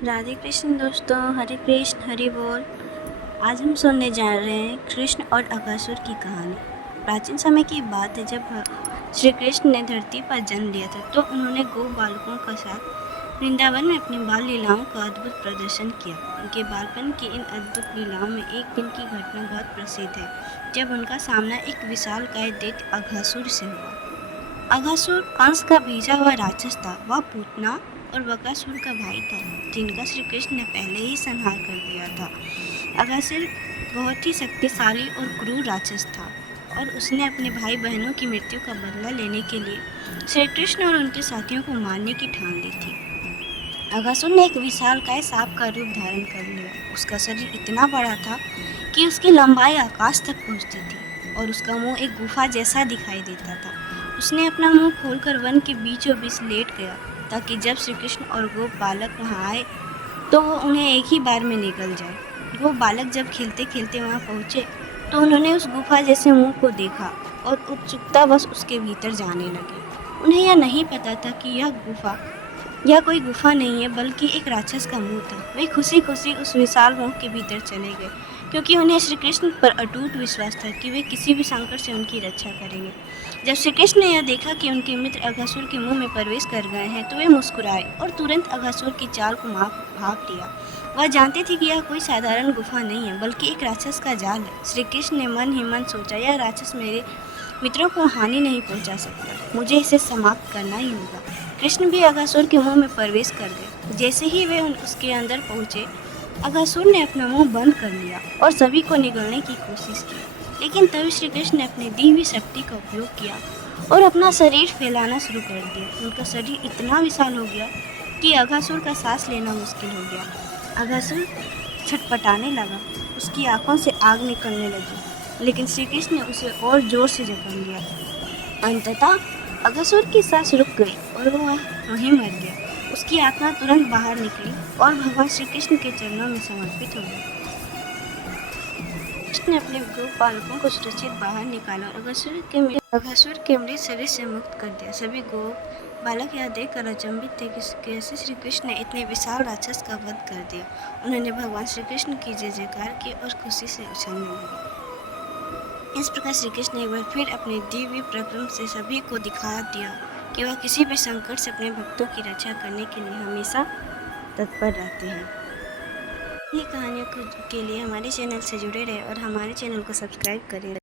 राधे कृष्ण दोस्तों, हरे कृष्ण हरि बोल। आज हम सुनने जा रहे हैं कृष्ण और अघासुर की कहानी। प्राचीन समय की बात है, जब श्री कृष्ण ने धरती पर जन्म लिया था तो उन्होंने गो बालकों के साथ वृंदावन में अपनी बाल लीलाओं का अद्भुत प्रदर्शन किया। उनके बालपन की इन अद्भुत लीलाओं में एक दिन की घटना बहुत प्रसिद्ध है, जब उनका सामना एक विशालकाय दैत्य अघासुर से हुआ। अघासुर कंस का भेजा हुआ राक्षस था। वह पूतना और बकासुर का भाई था, जिनका श्री कृष्ण ने पहले ही संहार कर दिया था। अघासुर बहुत ही शक्तिशाली और क्रूर राक्षस था और उसने अपने भाई बहनों की मृत्यु का बदला लेने के लिए श्री कृष्ण और उनके साथियों को मारने की ठान ली थी। अघासुर ने एक विशालकाय सांप का रूप धारण कर लिया। उसका शरीर इतना बड़ा था कि उसकी लंबाई आकाश तक पहुंचती थी और उसका मुंह एक गुफा जैसा दिखाई देता था। उसने अपना मुंह खोलकर वन के बीचों बीच लेट गया, ताकि जब श्री कृष्ण और गोप बालक वहां आए तो वो उन्हें एक ही बार में निगल जाए। गोप बालक जब खेलते खेलते वहां पहुंचे तो उन्होंने उस गुफा जैसे मुंह को देखा और उत्सुकता बस उसके भीतर जाने लगे। उन्हें यह नहीं पता था कि यह कोई गुफा नहीं है, बल्कि एक राक्षस का मुंह था। वे खुशी खुशी उस विशाल मुंह के भीतर चले गए, क्योंकि उन्हें श्री कृष्ण पर अटूट विश्वास था कि वे किसी भी संकट से उनकी रक्षा करेंगे। जब श्री कृष्ण ने यह देखा कि उनके मित्र अघासुर के मुंह में प्रवेश कर गए हैं तो वे मुस्कुराए और तुरंत अघासुर की चाल को भांप लिया। वह जानते थे कि यह कोई साधारण गुफा नहीं है, बल्कि एक राक्षस का जाल है। श्री कृष्ण ने मन ही मन सोचा, यह राक्षस मेरे मित्रों को हानि नहीं पहुंचा सकता, मुझे इसे समाप्त करना ही होगा। कृष्ण भी अघासुर के मुंह में प्रवेश कर गए। जैसे ही वे उसके अंदर पहुंचे, अघासुर ने अपना मुंह बंद कर लिया और सभी को निगलने की कोशिश की। लेकिन तभी श्री कृष्ण ने अपनी दी हुई शक्ति का उपयोग किया और अपना शरीर फैलाना शुरू कर दिया। उनका शरीर इतना विशाल हो गया कि अघासुर का सांस लेना मुश्किल हो गया। अघासुर छटपटाने लगा, उसकी आंखों से आग निकलने लगी, लेकिन श्री कृष्ण ने उसे और जोर से जकड़ लिया। अंततः अघासुर की सांस रुक गई और वह वहीं मर गया। उसकी आत्मा तुरंत बाहर निकली और भगवान श्री कृष्ण के चरणों में समर्पित हो गई। कृष्ण ने अपने गोप बालकों को सुरक्षित बाहर निकाला और अघासुर के मृत शरीर से मुक्त कर दिया। सभी गोप बालक यह देखकर अचंभित थे कि कैसे श्री कृष्ण ने इतने विशाल राक्षस का वध कर दिया। उन्होंने भगवान श्री कृष्ण की जय जयकार की और खुशी से उछलने लगे। इस प्रकार श्री कृष्ण ने एक बार फिर अपने दिव्य पराक्रम से सभी को दिखा दिया कि वह किसी भी संकट से अपने भक्तों की रक्षा करने के लिए हमेशा तत्पर रहते हैं। ये कहानियों के लिए हमारे चैनल से जुड़े रहे और हमारे चैनल को सब्सक्राइब करें।